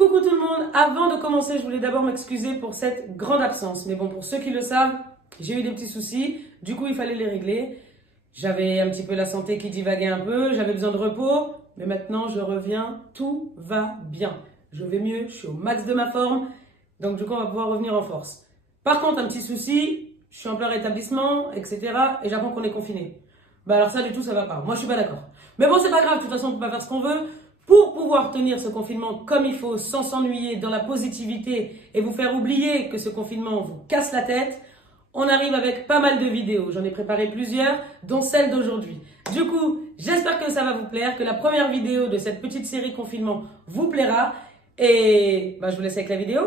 Coucou tout le monde, avant de commencer, je voulais d'abord m'excuser pour cette grande absence. Mais bon, pour ceux qui le savent, j'ai eu des petits soucis, du coup il fallait les régler. J'avais un petit peu la santé qui divaguait un peu, j'avais besoin de repos, mais maintenant je reviens, tout va bien. Je vais mieux, je suis au max de ma forme, donc du coup on va pouvoir revenir en force. Par contre, un petit souci, je suis en plein rétablissement, etc. et j'apprends qu'on est confiné. Bah alors ça du tout, ça va pas. Moi je suis pas d'accord. Mais bon, c'est pas grave, de toute façon on peut pas faire ce qu'on veut. Pour pouvoir tenir ce confinement comme il faut, sans s'ennuyer, dans la positivité et vous faire oublier que ce confinement vous casse la tête, on arrive avec pas mal de vidéos. J'en ai préparé plusieurs, dont celle d'aujourd'hui. Du coup, j'espère que ça va vous plaire, que la première vidéo de cette petite série confinement vous plaira. Et bah, je vous laisse avec la vidéo.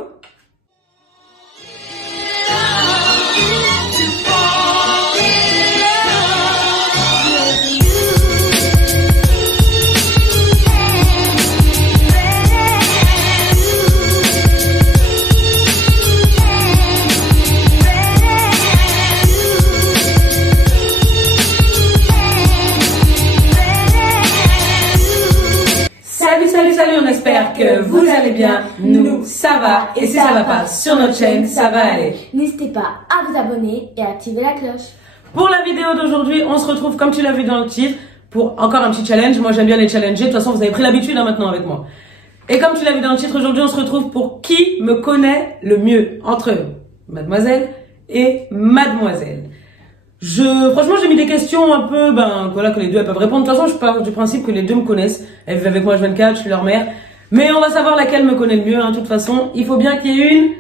Salut, on espère que vous allez bien, nous ça va, et si ça va pas sur notre chaîne, ça va aller. N'hésitez pas à vous abonner et à activer la cloche. Pour la vidéo d'aujourd'hui, on se retrouve comme tu l'as vu dans le titre, pour encore un petit challenge. Moi j'aime bien les challenger, de toute façon vous avez pris l'habitude maintenant avec moi. Et comme tu l'as vu dans le titre, aujourd'hui on se retrouve pour qui me connaît le mieux, entre mademoiselle et mademoiselle. Franchement, j'ai mis des questions un peu, voilà, que les deux elles peuvent répondre. De toute façon, je pars du principe que les deux me connaissent. Elles vivent avec moi H24, je suis leur mère. Mais on va savoir laquelle me connaît le mieux, hein. De toute façon, il faut bien qu'il y ait une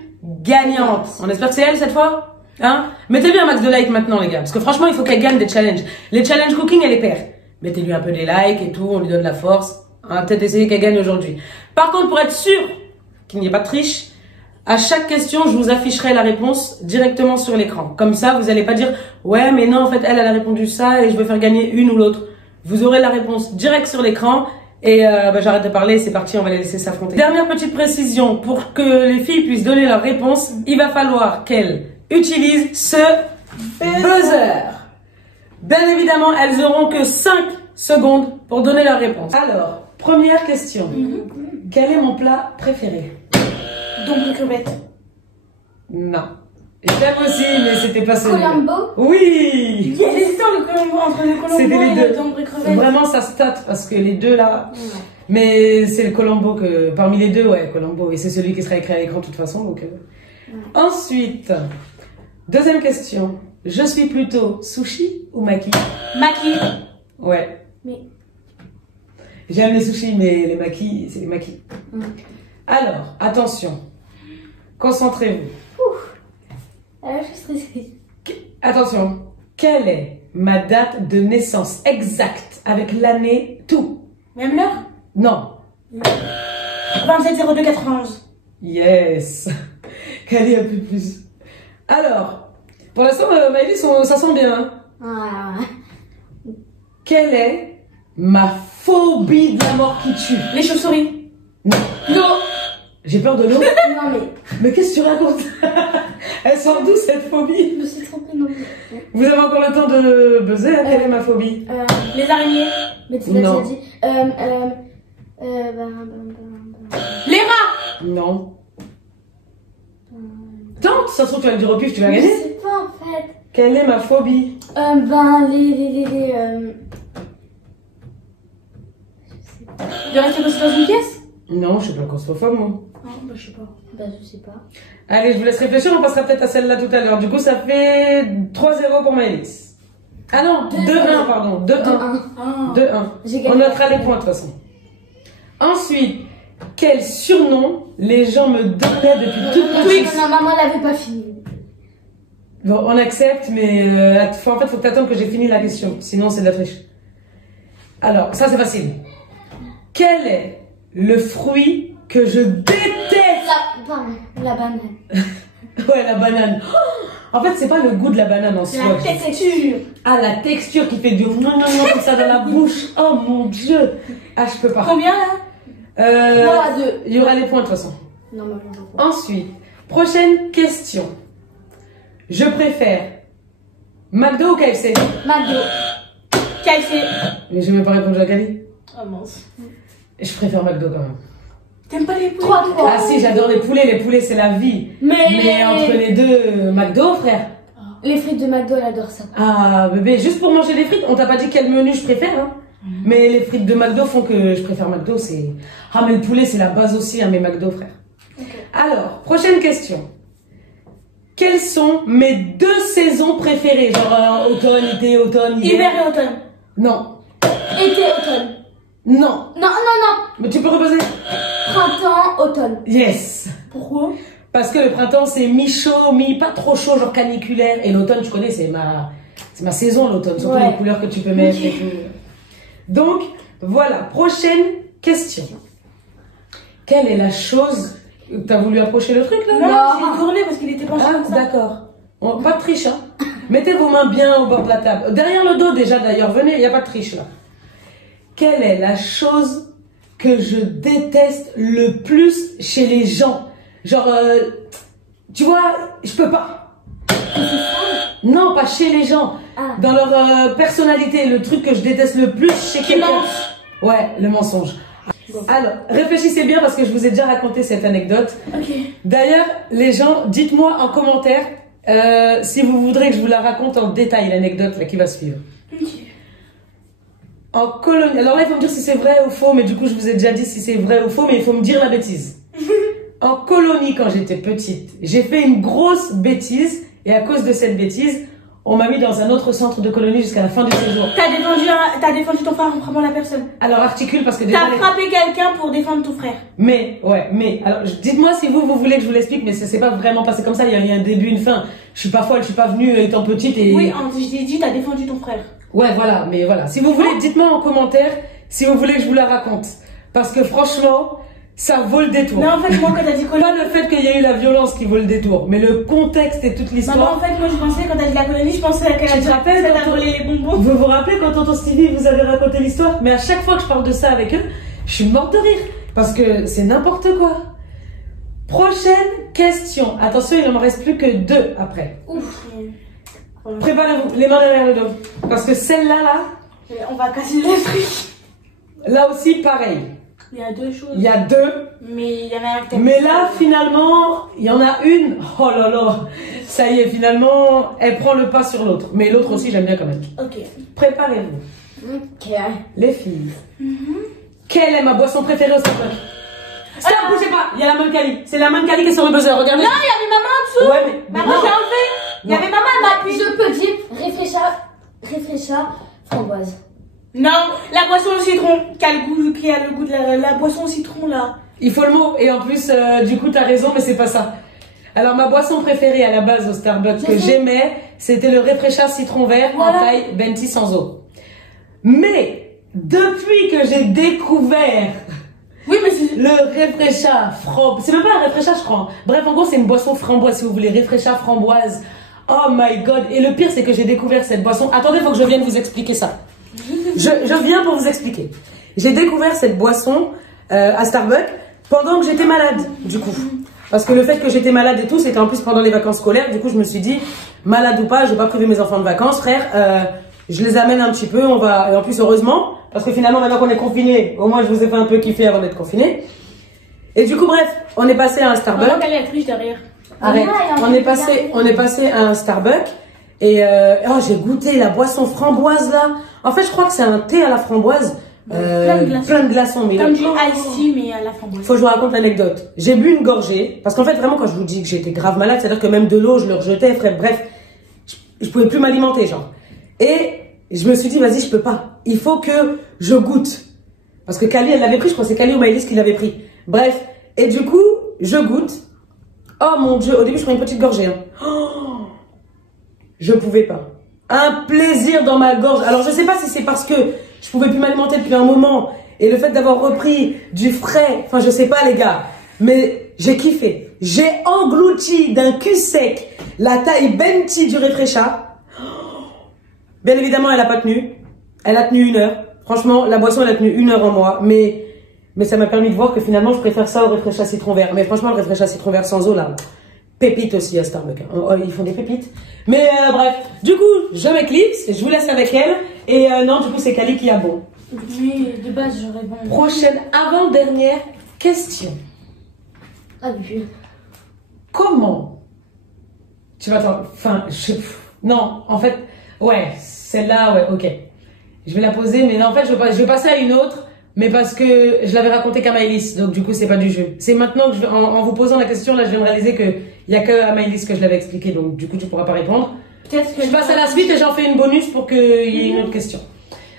gagnante. On espère que c'est elle, cette fois? Hein? Mettez-lui un max de likes maintenant, les gars. Parce que franchement, il faut qu'elle gagne des challenges. Les challenges cooking, elle les perd. Mettez-lui un peu des likes et tout, on lui donne la force. On va peut-être essayer qu'elle gagne aujourd'hui. Par contre, pour être sûr qu'il n'y ait pas de triche, à chaque question, je vous afficherai la réponse directement sur l'écran. Comme ça, vous n'allez pas dire « Ouais, mais non, en fait, elle a répondu ça et je veux faire gagner une ou l'autre. » Vous aurez la réponse direct sur l'écran et j'arrête de parler, c'est parti, on va les laisser s'affronter. Dernière petite précision, pour que les filles puissent donner leur réponse, il va falloir qu'elles utilisent ce buzzer. Bien évidemment, elles n'auront que 5 secondes pour donner leur réponse. Alors, première question. Quel est mon plat préféré? Donc crevette. Non. J'aime aussi, mais c'était pas celui-là. Colombo. Oui. Il y a l'histoire le Colombo entre le Colombo C'était les et deux. le Dombre et crevette. Vraiment, ça se tâte parce que les deux là. Ouais. Mais c'est le Colombo que, parmi les deux, ouais, Colombo. Et c'est celui qui sera écrit à l'écran de toute façon. Donc, Ouais. Ensuite, deuxième question. Je suis plutôt sushi ou maki? Maki. Ouais. Mais. J'aime les sushis, mais les makis, c'est les makis. Alors, attention. Concentrez-vous. Je suis stressée. Attention. Quelle est ma date de naissance exacte avec l'année, tout? Même l'heure? Non. 27 02 91. Yes. Quelle est un peu plus? Alors, pour l'instant, Maëlys, ça sent bien. Hein? Quelle est ma phobie de la mort qui tue? Les chauves-souris. Non. Non. J'ai peur de l'eau. Non mais. Mais qu'est-ce que tu racontes? Elle sort d'où cette phobie? Je me suis trompée, non. Vous avez encore le temps de buzzer. Quelle est ma phobie? Les araignées. Mais tu l'as Non. déjà dit. Les rats. Non. Tente, ça se trouve tu vas le dire au pif, tu vas Je gagner. sais pas en fait. Quelle est ma phobie? Je sais pas. De rester coincé dans une pièce? Non, je suis pas claustrophobe, moi. Non, bah je sais pas. Bah je sais pas. Allez, je vous laisse réfléchir, on passera peut-être à celle-là tout à l'heure. Du coup, ça fait 3-0 pour Maëlys. Ah non, 2-1, pardon. 2-1. 2-1. J'ai gagné. On notera les points de toute façon. Ensuite, quel surnom les gens me donnaient depuis tout petit? Non, maman elle avait pas fini. Bon, on accepte, mais en fait, faut que t'attendes que j'ai fini la question. Sinon, c'est de la triche. Alors, ça, c'est facile. Quel est le fruit que je déteste? La banane. Ouais, la banane. En fait, c'est pas le goût de la banane en soi. La texture. Ah, la texture qui fait du non comme ça dans la bouche. Oh mon dieu. Ah, je peux pas. Combien là? 3 à 2. Il y aura les points de toute façon. Non, mais non. Ensuite, prochaine question. Je préfère McDo ou KFC? McDo. KFC. Mais je n'ai même pas répondu à Kali. Oh mince. Je préfère McDo quand même. T'aimes pas les poulets? 3-3. Ah si, j'adore les poulets c'est la vie. Mais entre les deux, McDo, frère. Les frites de McDo, elle adore ça. Ah bébé, juste pour manger des frites, on t'a pas dit quel menu je préfère, hein. Mais les frites de McDo font que je préfère McDo, c'est... Ah mais le poulet c'est la base aussi, hein, mes McDo, frère. Okay. Alors, prochaine question. Quelles sont mes 2 saisons préférées? Genre automne, été, automne, hiver. Hiver et automne. Non. Été, automne. Non. Non. Mais tu peux reposer? Printemps, automne. Yes. Pourquoi? Parce que le printemps c'est mi-chaud, mi-pas trop chaud, genre caniculaire. Et l'automne, tu connais, c'est ma saison l'automne. Surtout les couleurs que tu peux mettre et tout. Donc, voilà. Prochaine question. Quelle est la chose... T'as voulu approcher le truc là? Non, j'ai tourné parce qu'il était penché comme ça. D'accord. Pas de triche, hein. Mettez vos mains bien au bord de la table. Derrière le dos déjà d'ailleurs. Venez, il n'y a pas de triche là. Quelle est la chose que je déteste le plus chez les gens? Genre, tu vois, je peux pas. Non, pas chez les gens. Ah. Dans leur personnalité, le truc que je déteste le plus chez quelqu'un. Ouais, le mensonge. Alors, réfléchissez bien parce que je vous ai déjà raconté cette anecdote. Okay. D'ailleurs, les gens, dites-moi en commentaire si vous voudrez que je vous la raconte en détail, l'anecdote qui va suivre. Okay. En colonie, alors là, il faut me dire si c'est vrai ou faux, mais du coup, je vous ai déjà dit si c'est vrai ou faux, mais il faut me dire la bêtise. En colonie, quand j'étais petite, j'ai fait une grosse bêtise et à cause de cette bêtise, on m'a mis dans un autre centre de colonie jusqu'à la fin du séjour. T'as défendu ton frère en frappant la personne. Alors articule parce que déjà... T'as frappé quelqu'un pour défendre ton frère. Mais, alors dites-moi si vous voulez que je vous l'explique, mais ça s'est pas vraiment passé comme ça, il y a un début, une fin. Je suis pas folle, je suis pas venue étant petite et... Oui, je t'ai dit, t'as défendu ton frère. Ouais, voilà, mais voilà. Si vous voulez, dites-moi en commentaire si vous voulez que je vous la raconte. Parce que franchement, ça vaut le détour. Non, en fait, moi, quand t'as dit colonie... Pas le fait qu'il y ait eu la violence qui vaut le détour, mais le contexte et toute l'histoire. Non, en fait, moi, je pensais, quand t'as dit la colonie, je pensais qu'elle a Tu te rappelles quand t'as volé les bonbons. Vous vous rappelez quand tonton Stevie vous avez raconté l'histoire? Mais à chaque fois que je parle de ça avec eux, je suis morte de rire. Parce que c'est n'importe quoi. Prochaine question. Attention, il ne me reste plus que 2 après. Ouf. Voilà. Préparez-vous, les mains derrière le dos. Parce que celle-là, On va casser le truc. là aussi, pareil. Il y a 2 choses. Il y a 2. Mais il y en a un que t'as Mais là, finalement, il y en a une. Oh là là. Ça y est, finalement, elle prend le pas sur l'autre. Mais l'autre aussi, j'aime bien quand même. Ok. Préparez-vous. Ok. Les filles. Quelle est ma boisson préférée au Starbucks? Stop, bougez pas. Il y a la Mancali. C'est la Mancali qui est sur le buzzer. Regardez. Non, il y avait maman en dessous. Ouais, mais... Maman, j'ai enlevé. Il y avait maman à l'appui. Je peux dire réfléchir, framboise. Non, la boisson au citron. Qui a le goût de la boisson au citron, là. Il faut le mot. Et en plus, du coup, t'as raison, mais c'est pas ça. Alors, ma boisson préférée à la base au Starbucks que j'aimais, c'était le Refresha citron vert en taille venti sans eau. Mais, depuis que j'ai découvert Oui, mais c'est... le Refresha framboise, c'est même pas un Refresha, je crois. Bref, en gros, c'est une boisson framboise, si vous voulez, Refresha framboise. Oh my god. Et le pire, c'est que j'ai découvert cette boisson. Attendez, faut que je vienne vous expliquer ça. Je viens pour vous expliquer. J'ai découvert cette boisson à Starbucks pendant que j'étais malade, du coup. Parce que le fait que j'étais malade et tout, c'était en plus pendant les vacances scolaires. Du coup, je me suis dit, malade ou pas, je vais pas priver mes enfants de vacances, frère. Je les amène un petit peu, on va... Et en plus, heureusement, parce que finalement, maintenant qu'on est confinés, au moins, je vous ai fait un peu kiffer avant d'être confinés. Et du coup, bref, on est passé à un Starbucks. Maman, elle est triche derrière. Arrête. On est passé à un Starbucks. Et oh, j'ai goûté la boisson framboise, là. En fait, je crois que c'est un thé à la framboise. Plein de glaçons. Mais comme du ice tea, mais à la framboise. Faut que je vous raconte l'anecdote. J'ai bu une gorgée. Parce qu'en fait, vraiment, quand je vous dis que j'étais grave malade, c'est-à-dire que même de l'eau, je le rejetais, frère. Bref, je pouvais plus m'alimenter, genre. Et je me suis dit, vas-y, je peux pas. Il faut que je goûte. Parce que Kali, elle l'avait pris, je crois que c'est Kali ou Maëlys qui l'avait pris. Bref. Et du coup, je goûte. Oh mon Dieu, au début, je prends une petite gorgée. Hein. Oh, je pouvais pas. Un plaisir dans ma gorge. Alors, je sais pas si c'est parce que je pouvais plus m'alimenter depuis un moment et le fait d'avoir repris du frais. Enfin, je sais pas, les gars. Mais j'ai kiffé. J'ai englouti d'un cul sec la taille Venti du Refresha. Bien évidemment, elle a pas tenu. Elle a tenu 1 heure. Franchement, la boisson, elle a tenu 1 heure en moi. Mais ça m'a permis de voir que finalement, je préfère ça au Refresha citron vert. Mais franchement, le Refresha citron vert sans eau, là, pépite aussi à Starbucks. Hein. Ils font des pépites. Mais bref, du coup, je m'éclipse. Je vous laisse avec elle. Et non, du coup, c'est Kali qui a bon. Mais de base, j'aurais bon. Prochaine, avant-dernière question. Ah, oui. Comment tu vas t'en... Enfin, non, en fait, ouais, celle-là, ouais, ok. Je vais la poser, mais non, en fait, je vais passer à une autre, mais parce que je l'avais raconté qu'à Maëlys, donc du coup, c'est pas du jeu. C'est maintenant que, en vous posant la question, là, je viens de réaliser qu'il y a que à Maëlys que je l'avais expliqué, donc du coup, tu pourras pas répondre. Peut-être que Je passe à la suite et j'en fais une bonus pour qu'il y ait une autre question.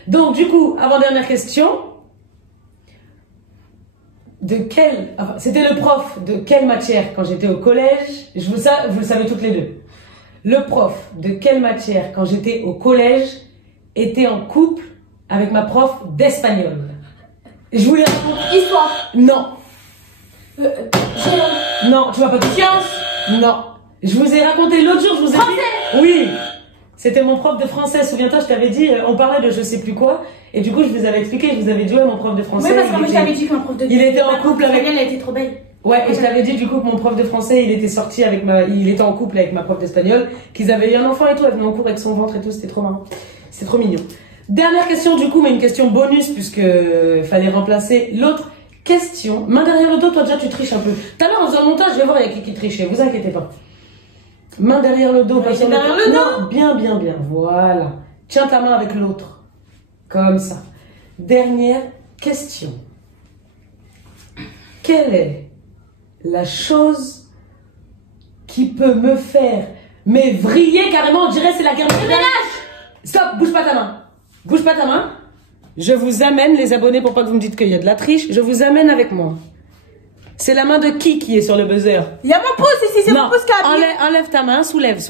Donc, du coup, avant-dernière question. Enfin, c'était le prof de quelle matière quand j'étais au collège? Vous le savez toutes les deux. Le prof de quelle matière quand j'étais au collège était en couple avec ma prof d'espagnol? Je voulais répondre. Histoire. Non. Géo. Non, tu vas pas te science. Non. Je vous ai raconté l'autre jour, je vous ai dit. Oui. C'était mon prof de français. Souviens-toi, je t'avais dit, on parlait de je sais plus quoi. Et du coup, je vous avais expliqué, je vous avais dit, ouais, mon prof de français. Oui, parce que moi, je t'avais dit qu'un prof de... Il était en couple avec... Elle était trop belle. Ouais, et je t'avais dit, du coup, que mon prof de français, il était en couple avec ma prof d'espagnol, qu'ils avaient eu un enfant et tout, elle venait en cours avec son ventre et tout, c'était trop marrant. C'était trop mignon. Dernière question, du coup, mais une question bonus, puisque fallait remplacer l'autre question. Main derrière le dos, toi, déjà, tu triches un peu. Tout à l'heure, en faisant le montage, je vais voir, il y a qui trichait, vous inquiétez pas. Main derrière le dos, pas sur derrière le dos. Non, bien, bien, bien. Voilà. Tiens ta main avec l'autre. Comme ça. Dernière question. Quelle est la chose qui peut me faire vriller carrément? On dirait c'est la guerre du ménage. Stop, bouge pas ta main. Bouge pas ta main. Je vous amène, les abonnés, pour pas que vous me dites qu'il y a de la triche, je vous amène avec moi. C'est la main de qui est sur le buzzer? Il y a mon pouce ici, c'est mon pouce qui a appuyé. Enlève ta main, soulève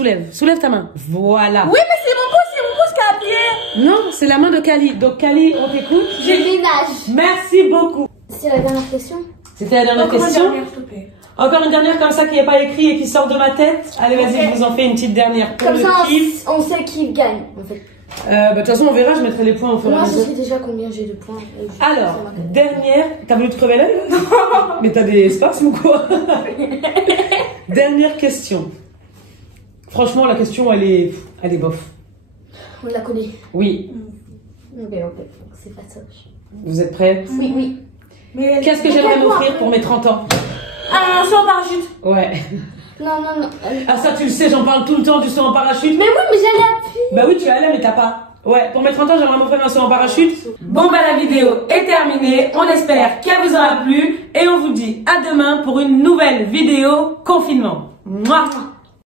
ta main. Voilà. Oui, mais c'est mon pouce qui a appuyé. Non, c'est la main de Kali. Donc Kali, on t'écoute. Je ménage. Merci beaucoup. C'est la dernière question. C'était la dernière question. Encore une dernière, s'il te plaît. Encore une dernière comme ça qui n'est pas écrit et qui sort de ma tête. Allez, vas-y, je vous en fais une petite dernière. Pour Comme le ça, kiff. on sait qui gagne, en fait. De toute façon, on verra, je mettrai les points au fur et à Moi, je mesure. sais déjà combien j'ai de points. Alors, dernière. T'as voulu te crever l'œil? Mais t'as des spasmes ou quoi? Dernière question. Franchement, la question, elle est bof. On la connaît. Oui. Ok, c'est pas ça. Vous êtes prêts? Oui, oui. Mais Qu'est-ce que j'aimerais m'offrir pour mes 30 ans? un saut en parachute. Ouais. Non, non, non. Ah, ça, tu le sais, j'en parle tout le temps du saut en parachute. Mais oui, mais j'allais appuyer. Bah oui, tu as là, mais t'as pas. Ouais, pour mes 30 ans, j'aimerais m'offrir un saut en parachute. Bon, bah, la vidéo est terminée. On espère qu'elle vous aura plu. Et on vous dit à demain pour une nouvelle vidéo confinement. Mouah.